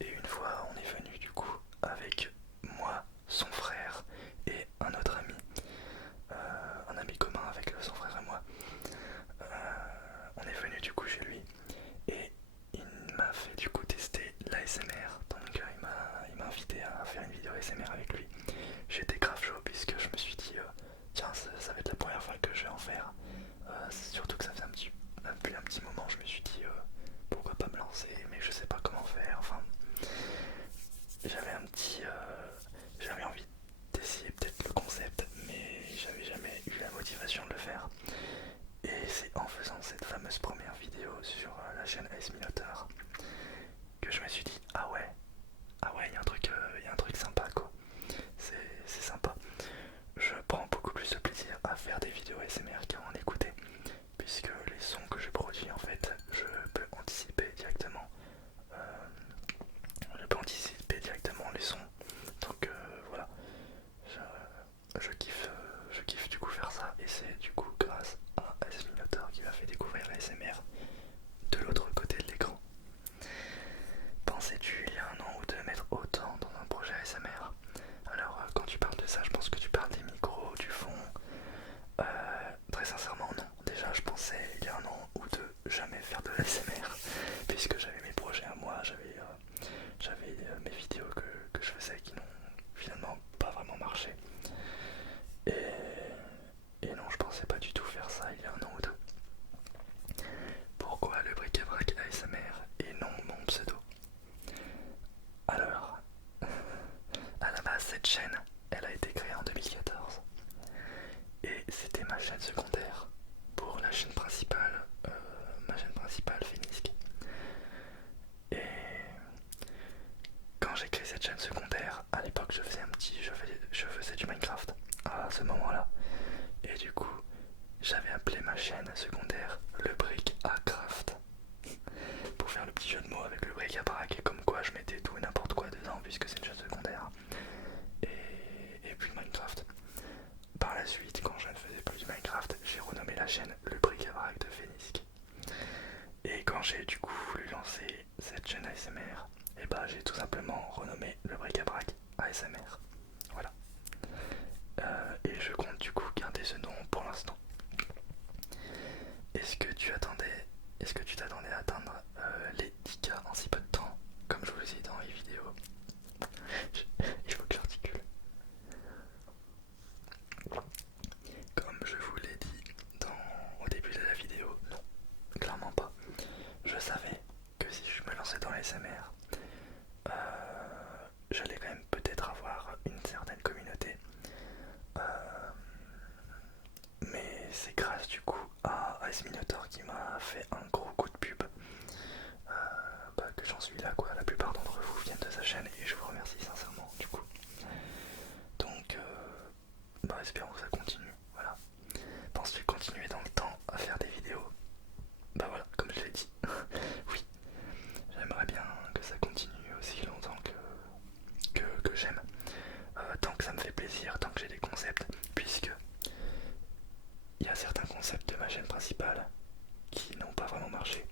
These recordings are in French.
Et une fois, on est venu du coup avec moi, son frère et un autre ami, un ami commun avec son frère et moi. On est venu du coup chez lui et il m'a fait du coup tester l'ASMR. Donc il m'a invité à faire une vidéo ASMR avec lui. J'étais grave chaud puisque je me suis dit tiens, ça va être la première fois que je vais en faire. Surtout que ça faisait depuis un petit moment, je me suis dit pourquoi pas me lancer, mais je sais pas comment faire. Enfin, j'avais envie d'essayer peut-être le concept, mais j'avais jamais eu la motivation de le faire. Et c'est en faisant cette fameuse première vidéo sur la chaîne AS Minotaur que je me suis dit ah ouais, il y a un truc sympa quoi. C'est sympa. Je prends beaucoup plus de plaisir à faire des vidéos ASMR qu'à en écouter, puisque les sons que je produis en fait, je peux anticiper directement. Les sons. Donc voilà, je kiffe du coup faire ça, et c'est du coup grâce à AS Minotaur qui m'a fait découvrir l'ASMR de l'autre côté de l'écran. Pensais-tu il y a un an ou deux mettre autant dans un projet ASMR? Alors quand tu parles de ça, je pense que tu parles des micros, du fond. Très sincèrement non. Déjà je pensais il y a un an ou deux jamais faire de l'ASMR puisque j'avais mes projets à moi, j'avais mes vidéos que je faisais qui n'ont finalement pas vraiment marché. Et, et non, je pensais pas du tout faire ça il y a un an ou deux. Pourquoi le bric-à-brac ASMR et non mon pseudo? Alors, à la base, cette chaîne, elle a été créée en 2014. Et c'était ma chaîne secondaire pour la chaîne principale, ma chaîne principale, Fénisque. Et quand j'ai créé cette chaîne secondaire, à l'époque, je faisais du Minecraft à ce moment-là. Et du coup, j'avais appelé ma chaîne secondaire le Brick à Craft pour faire le petit jeu de mots avec le bric à brac, et comme quoi je mettais tout et n'importe quoi dedans puisque c'est une chaîne secondaire. Et puis Minecraft. Par la suite, quand je ne faisais plus du Minecraft, j'ai renommé la chaîne le bric à brac de Fénisque. Et quand j'ai du coup voulu lancer cette chaîne ASMR, et bah j'ai tout simplement renommé le bric à brac ASMR. Voilà. Et je compte du coup garder ce nom pour l'instant. Est-ce que tu t'attendais à atteindre les 10K en si peu de temps, comme je vous le dis dans les vidéos? Il faut que j'articule. Comme je vous l'ai dit au début de la vidéo, non, clairement pas. Je savais que si je me lançais dans l'ASMR, j'allais quand même peut-être avoir une certaine communauté. Mais c'est grâce du coup à AS Minotaur qui m'a fait un gros coup de pub, que j'en suis là quoi. La plupart d'entre vous viennent de sa chaîne et je vous remercie sincèrement du coup. Donc espérons que ça continue. Voilà. Penses-tu continuer dans le temps à faire des vidéos? Bah voilà, comme je l'ai dit. Oui, j'aimerais bien que ça continue aussi longtemps que j'aime. Tant que ça me fait plaisir, tant que j'ai des concepts, puisque il y a certains concepts de ma chaîne principale qui n'ont pas vraiment marché,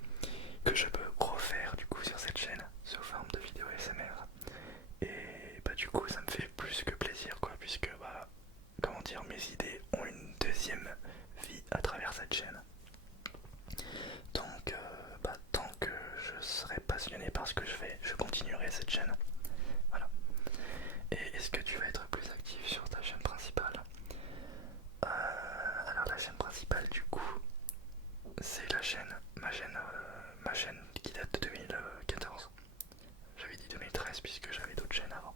que je peux refaire du coup sur cette chaîne sous forme de vidéo ASMR. Et bah du coup ça me fait plus que plaisir quoi, puisque comment dire, mes idées ont une deuxième vie à travers cette chaîne. Donc tant que je serai passionné par ce que je fais, je continuerai cette chaîne. Voilà. Et est-ce que tu vas être plus actif sur ta chaîne principale? Alors la chaîne principale du coup, c'est ma chaîne qui date de 2014. J'avais dit 2013 puisque j'avais d'autres chaînes avant.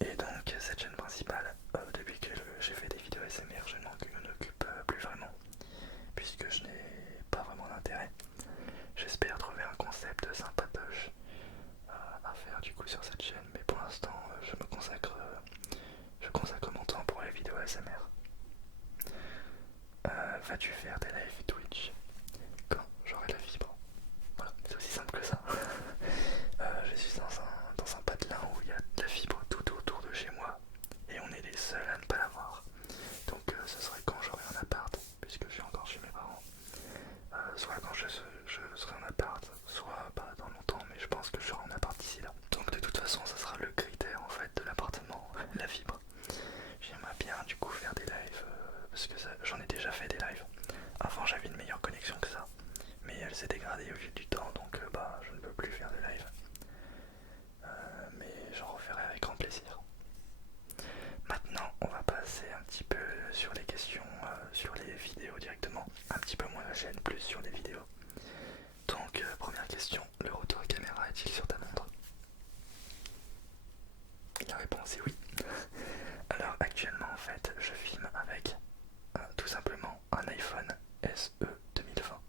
Et donc cette chaîne principale, depuis que j'ai fait des vidéos ASMR, je ne m'en occupe plus vraiment, puisque je n'ai pas vraiment d'intérêt. J'espère trouver un concept sympatoche à faire du coup sur cette chaîne, mais pour l'instant je consacre mon temps pour les vidéos ASMR. Vas-tu faire des lives Twitch quand j'aurai la fibre? Voilà, c'est aussi simple que ça. Je suis dans un patelin où il y a de la fibre tout autour de chez moi et on est les seuls à ne pas l'avoir. Donc ce serait quand j'aurai un appart, puisque je suis encore chez mes parents. Soit quand je serai en appart, soit j'ai du temps, donc bah je ne peux plus faire de live. Mais j'en referai avec grand plaisir. Maintenant, on va passer un petit peu sur les questions, sur les vidéos directement. Un petit peu moins la chaîne, plus sur les vidéos. Donc, première question, le retour caméra est-il sur ta montre? La réponse est oui. Alors, actuellement, en fait, je filme avec tout simplement un iPhone SE 2020.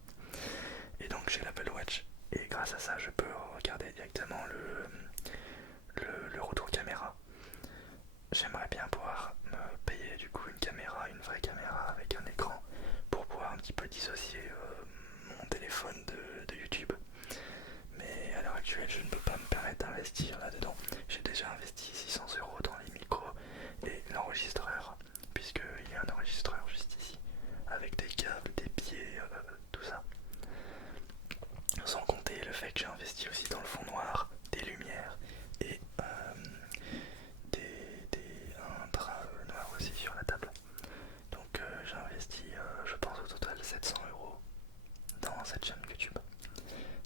Et donc, j'ai l'Apple Watch. Et grâce à ça, je peux regarder directement le retour caméra. J'aimerais bien pouvoir me payer du coup une caméra, une vraie caméra avec un écran pour pouvoir un petit peu dissocier mon téléphone de YouTube. Mais à l'heure actuelle, je ne peux pas me permettre d'investir là-dedans. J'ai déjà investi 600 € dans les micros et l'enregistreur, puisqu'il y a un enregistreur juste ici, avec des câbles, des pieds, tout ça. Sans compter le fait que j'ai investi aussi dans le fond noir, des lumières et un drap noir aussi sur la table. Donc j'ai investi, je pense au total 700 € dans cette chaîne YouTube.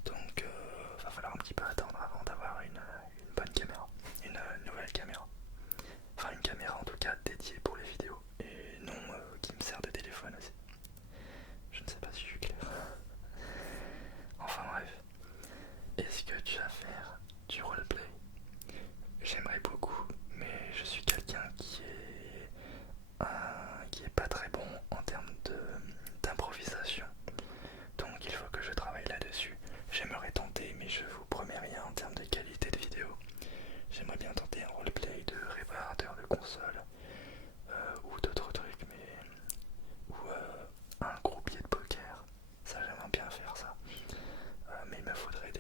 Donc va falloir un petit peu attendre avant d'avoir une bonne caméra, une nouvelle caméra. Enfin une caméra en tout cas dédiée pour les vidéos et non qui me sert de téléphone aussi. Je ne sais pas si je suis clair. Enfin bref. Est-ce que tu vas faire du roleplay? J'aimerais beaucoup, mais je suis quelqu'un qui est pas très bon en termes d'improvisation. Donc il faut que je travaille là-dessus. J'aimerais tenter, mais je vous promets rien en termes de qualité de vidéo. J'aimerais bien tenter un roleplay de réparateur de console ou d'autres trucs, ou un groupier de poker. Ça, j'aimerais bien faire ça. Mais il me faudrait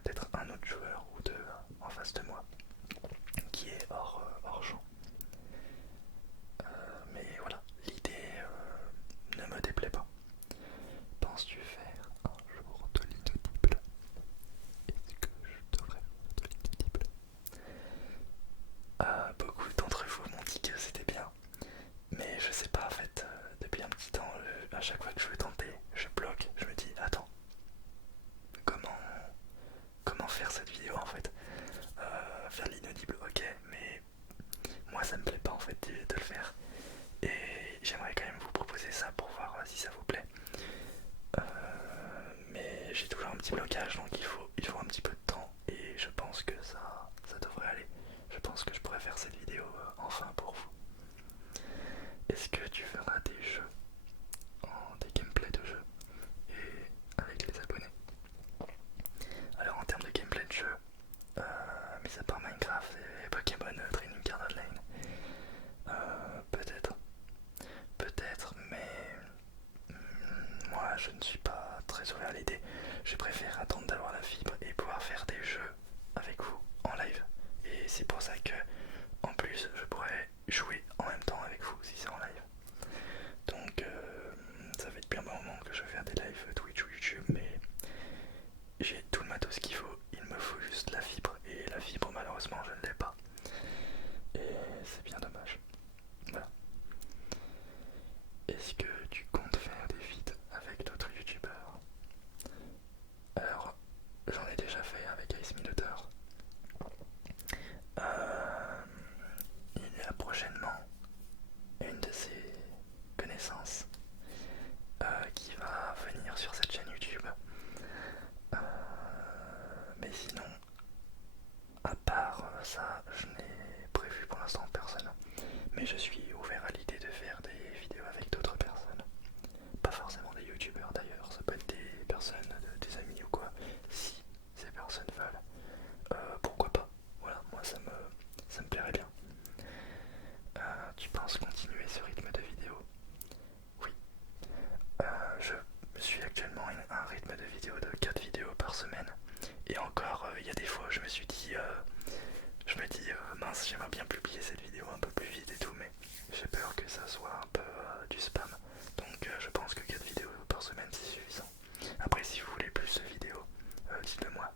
peut-être un autre joueur ou deux en face de moi qui est hors champ. Mais voilà, l'idée ne me déplaît pas. Penses-tu faire un jour de l'inaudible? Est-ce que je devrais faire de l'inaudible? Beaucoup d'entre vous m'ont dit que c'était bien, mais je sais pas en fait, depuis un petit temps, à chaque fois que je veux tenter, je bloque, je me dis attends, comment faire cette vidéo en fait? Faire l'inaudible, ok, mais moi ça me plaît pas en fait de le faire. Et j'aimerais quand même vous proposer ça pour voir si ça vous plaît. Mais j'ai toujours un petit blocage, donc il faut un petit peu de temps. Et je pense que ça devrait aller. Je pense que je pourrais faire cette vidéo enfin pour vous. Est-ce que tu feras des jeux, des gameplays de jeux et avec les abonnés? Alors en termes de gameplay de jeu, mis à part Minecraft et Pokémon Training Card Online, peut-être, mais moi je ne suis pas très ouvert à l'idée. Je préfère attendre d'avoir la fibre et pouvoir faire des jeux avec vous en live. Et c'est pour ça que en plus je pourrais jouer en même temps avec vous si c'est en live. Donc ça fait depuis un bon moment que je vais faire des lives Twitch ou YouTube, mais j'ai tout le matos qu'il faut. Il me faut juste la fibre, et la fibre malheureusement je ne l'ai pas. Et c'est bien dommage. Voilà. Est-ce que tu comptes faire des feats avec d'autres youtubeurs? Alors, j'en ai déjà fait avec Ice Minotaur. Il y a prochainement une de ses connaissances qui va venir sur cette chaîne YouTube. Mais sinon, à part ça, je n'ai prévu pour l'instant personne. Mais je suis ouvert à l'idée de faire des vidéos avec d'autres personnes. Pas forcément des youtubeurs d'ailleurs, ça peut être des personnes, des amis ou quoi. Si ces personnes veulent, pourquoi pas. Voilà, moi ça me plairait bien. Tu penses continuer ce rythme de vidéo? Oui. Je suis actuellement à un rythme de vidéo de 4 vidéos par semaine. Et encore, il y a des fois je me suis dit, mince, j'aimerais bien publier cette vidéo un peu plus vite et tout, mais j'ai peur que ça soit un peu du spam. Donc je pense que 4 vidéos par semaine c'est suffisant. Après si vous voulez plus de vidéos, dites-le moi.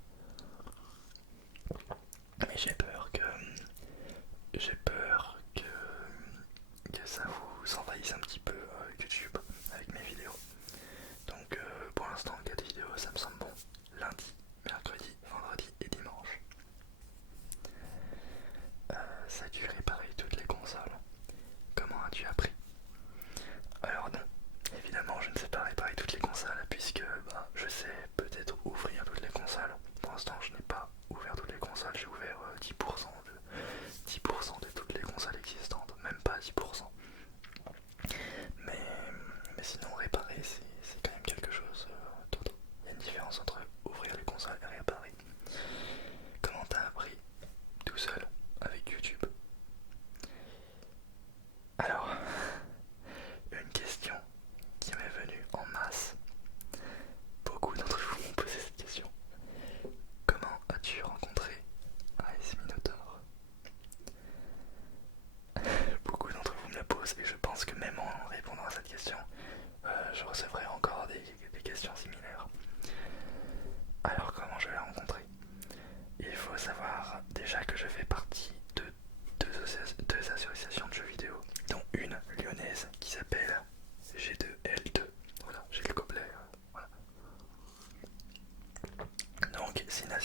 Mais que ça vous envahisse un petit peu YouTube avec mes vidéos. Donc pour l'instant 4 vidéos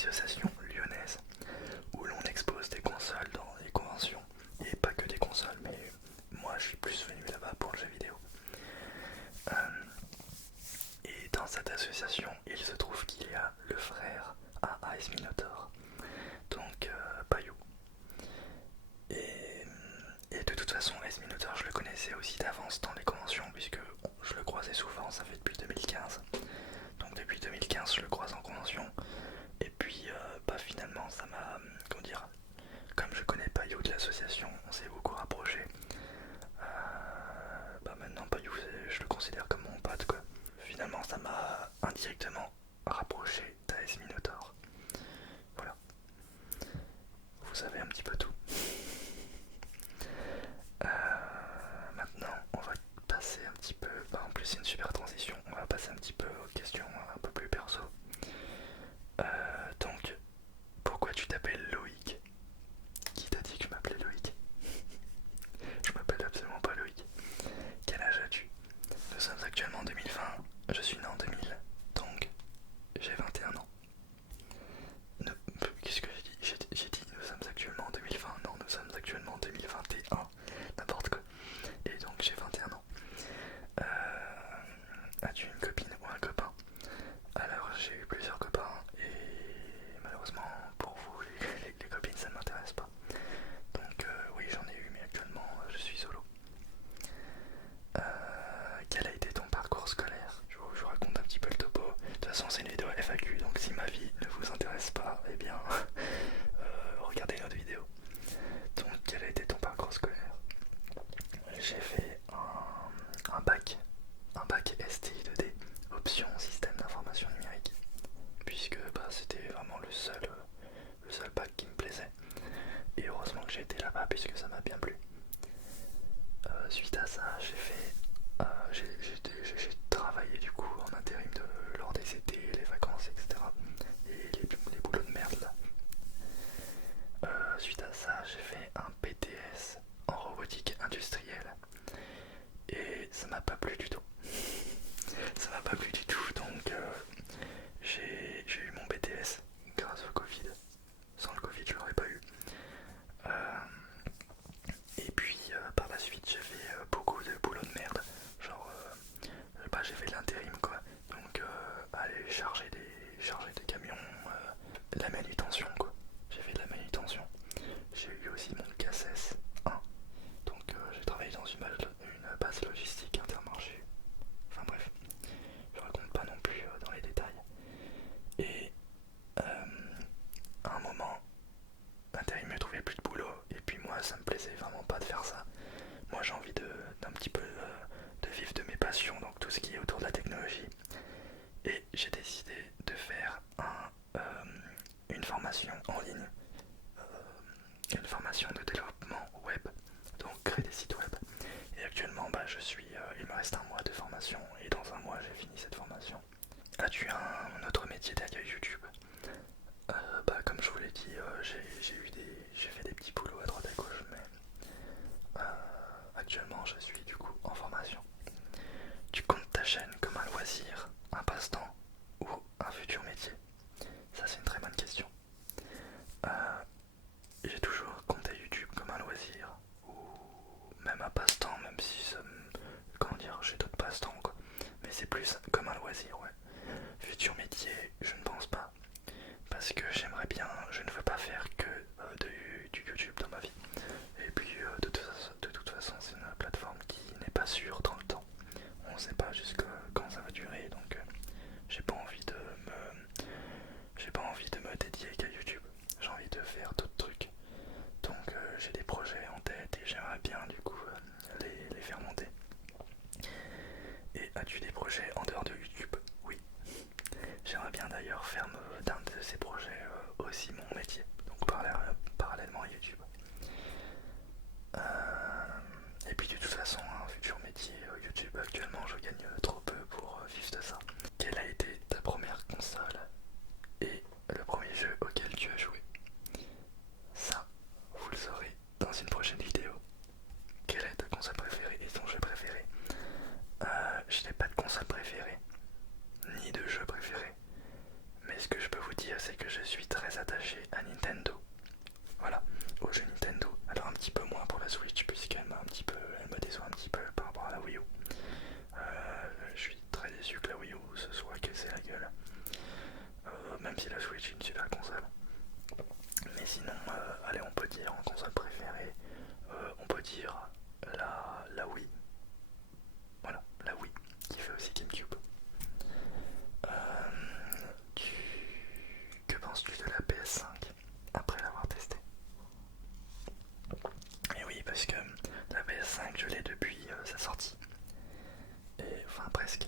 association lyonnaise où l'on expose des consoles dans les conventions, et pas que des consoles, mais moi je suis plus venu là-bas pour le jeu vidéo. Et dans cette association, il se trouve qu'il y a le frère à Ice Minotaur, donc Payou. Et de toute façon, Ice Minotaur, je le connaissais aussi d'avance dans les conventions, puisque je le croisais souvent, ça fait depuis 2015. Donc depuis 2015, je le croise en convention. Et puis, finalement, ça m'a, comment dire, comme je connais Payou de l'association, on s'est beaucoup rapprochés. Maintenant, Payou, je le considère comme mon pote, quoi. Finalement, ça m'a indirectement rapproché d'Ice Minotaur. Voilà. Vous savez un petit peu tout. Maintenant, on va passer un petit peu, en plus c'est une super transition, on va passer un petit peu aux questions un peu plus perso. Donc, pourquoi tu t'appelles Loïc? Qui t'a dit que je m'appelais Loïc? Je m'appelle absolument pas Loïc. Quel âge as-tu? Nous sommes actuellement en 2020, je suis né en 2000, donc j'ai 21 ans. Qu'est-ce que j'ai dit? J'ai dit nous sommes actuellement en 2020, non, nous sommes actuellement en 2021, n'importe quoi. Et donc j'ai 21 ans. As-tu une copine ou un copain? Alors j'ai eu plusieurs copains et malheureusement pour vous les copines ça ne m'intéresse pas. Donc oui j'en ai eu mais actuellement je suis solo. Quel a été ton parcours scolaire? Je vous raconte un petit peu le topo. De toute façon c'est une vidéo FAQ donc si ma vie ne vous intéresse pas, eh bien regardez notre vidéo. Donc quel a été ton parcours scolaire? J'ai fait un bac STI 2D, option système d'information numérique, puisque c'était vraiment le seul bac qui me plaisait. Et heureusement que j'ai été là-bas puisque ça m'a bien plu. Suite à ça, j'ai travaillé du coup en intérim lors des étés, les vacances, etc. Et les boulots de merde là. Suite à ça, j'ai fait un BTS en robotique industrielle et ça m'a pas plu du tout. Ça m'a pas plu du tout, donc j'ai eu mon BTS grâce au Covid. Sans le Covid, je l'aurais pas eu. Et puis par la suite, j'ai fait beaucoup de boulot de merde. Genre, j'ai fait de l'intérim quoi. Donc, aller charger des camions, la manutention quoi. J'ai fait de la manutention. J'ai eu aussi mon CACES 1. Donc, j'ai travaillé dans une base logistique Intermarché. Enfin bref, je raconte pas non plus dans les détails. Et à un moment, l'intérim ne trouvait plus de boulot et puis moi ça me plaisait vraiment pas de faire ça. Moi j'ai envie d'un petit peu de vivre de mes passions, donc tout ce qui est autour de la technologie. Et j'ai décidé de faire une formation en ligne, une formation de développement web, donc créer des sites web. Et actuellement il me reste un mois de formation et dans un mois j'ai fini cette formation. As-tu un autre métier derrière YouTube? Comme je vous l'ai dit, j'ai fait des petits boulots à droite à gauche, mais actuellement je suis du coup en formation. Tu comptes ta chaîne comme un loisir, un passe-temps ou un futur métier? Ça c'est une très bonne question. J'ai toujours compté YouTube comme un loisir ou même un passe-temps, même si j'ai d'autres passe-temps quoi. Mais c'est plus comme un loisir, ouais. Futur métier, je ne pense pas. Parce que j'aimerais bien, je ne veux pas faire que du YouTube dans ma vie. Et puis de toute façon c'est une plateforme qui n'est pas sûre dans le temps. On ne sait pas jusqu'à quand ça va durer, donc j'ai pas envie de me dédier qu'à YouTube. J'ai envie de faire d'autres trucs. Donc j'ai des projets en tête et j'aimerais bien du coup les faire monter. Et as-tu des projets en dehors de YouTube? Oui. J'aimerais bien d'ailleurs faire d'un de ces projets aussi mon métier, donc parallèlement à YouTube. Et puis de toute façon, un futur métier YouTube, actuellement je gagne trop peu pour vivre de ça. Quelle a été ta première console et le premier jeu auquel tu as joué? Ça, vous le saurez dans une prochaine vidéo. Quelle est ta console préférée et ton jeu préféré? Je n'ai pas de console préférée, ni de jeu préféré. Mais ce que je peux vous dire, c'est que je suis très Switch une super console. Mais sinon, allez, on peut dire en console préférée, on peut dire la Wii. Voilà, la Wii, qui fait aussi GameCube. Que penses-tu de la PS5 après l'avoir testée? Et oui, parce que la PS5, je l'ai depuis sa sortie. Et, enfin, presque.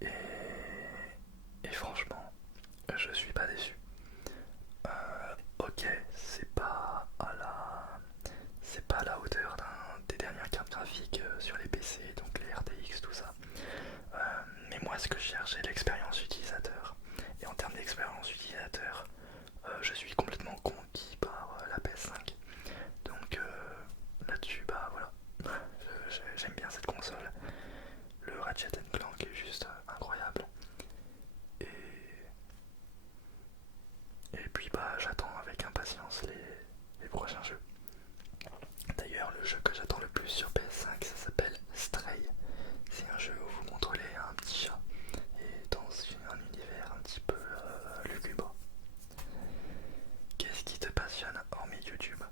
Et, et franchement, je suis pas déçu. Ok, c'est pas à la hauteur des dernières cartes graphiques sur les PC, donc les RTX, tout ça. Mais moi, ce que je cherche, c'est l'expérience utilisateur. Et en termes d'expérience utilisateur, je suis complètement conquis par la PS5. Donc là-dessus, bah voilà, j'aime bien cette console. Le Ratchet Clank est juste incroyable. Et, et puis bah j'attends avec impatience les prochains jeux. D'ailleurs, le jeu que j'attends le plus sur PS5, ça s'appelle Stray. C'est un jeu où vous contrôlez un petit chat et dans un univers un petit peu lugubre. Qu'est-ce qui te passionne hormis YouTube?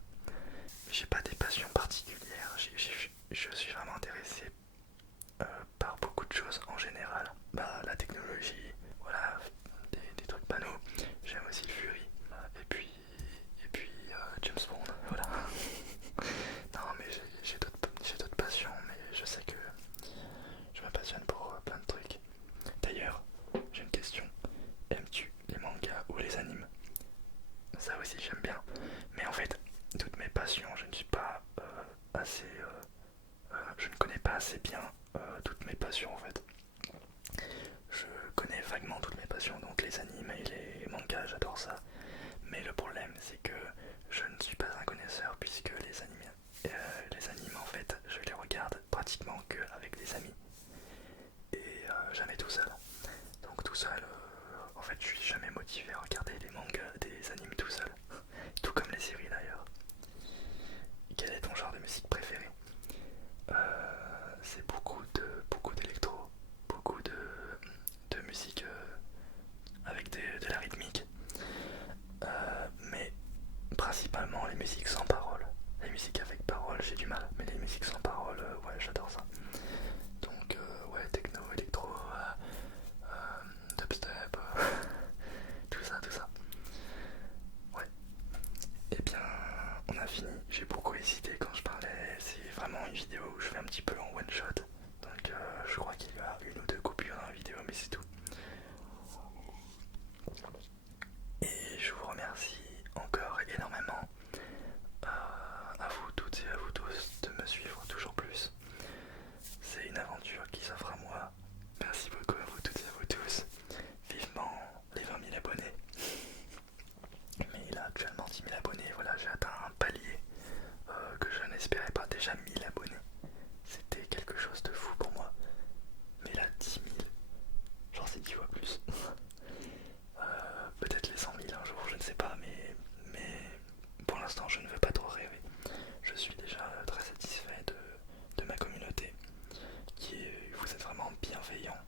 J'ai pas des passions particulières, je suis vraiment intéressé par beaucoup de choses en général. Bah, la technologie, voilà, des trucs banaux. J'aime aussi le Fury. Et puis James Bond, voilà. Non, mais j'ai d'autres passions, mais je sais que je me passionne pour plein de trucs. D'ailleurs, j'ai une question. Aimes-tu les mangas ou les animes? Ça aussi j'aime bien. Mais en fait, toutes mes passions, je ne suis pas assez... je ne connais pas assez bien toutes mes passions en fait. Je connais vaguement toutes mes passions, donc les animes et les mangas, j'adore ça. Mais le problème, c'est que je ne suis pas un connaisseur puisque les animes en fait, je les regarde pratiquement que avec des amis et jamais tout seul. Donc tout seul, en fait, je suis jamais motivé à regarder des mangas, des animes tout seul. Tout comme les séries d'ailleurs. Quel est ton genre de musique préféré? C'est beaucoup d'électro, beaucoup de musique avec de la rythmique, mais principalement les musiques sans parole. Les musiques avec parole, j'ai du mal, mais les musiques sans parole, ouais, j'adore ça. Donc, ouais, techno, électro, dubstep, tout ça, tout ça. Ouais. Et bien, on a fini. J'ai beaucoup hésité quand je parlais. C'est vraiment une vidéo où je fais un petit peu en one shot. Donc, je crois qu'il y a une ou deux coupures dans la vidéo, mais c'est tout. Et je vous remercie encore énormément à vous toutes et à vous tous de me suivre toujours plus. C'est une aventure qui s'offre à moi. Merci beaucoup à vous toutes et à vous tous. Vivement les 20 000 abonnés. Mais il a actuellement 10 000 abonnés. Voilà, j'ai atteint un palier que je n'espérais pas. Déjà 1000 abonnés. C'était quelque chose de fou pour moi. Mais là, 10 000, genre c'est 10 fois plus. Peut-être les 100 000 un jour, je ne sais pas, mais pour l'instant je ne veux pas trop rêver. Je suis déjà très satisfait de ma communauté, vous êtes vraiment bienveillants.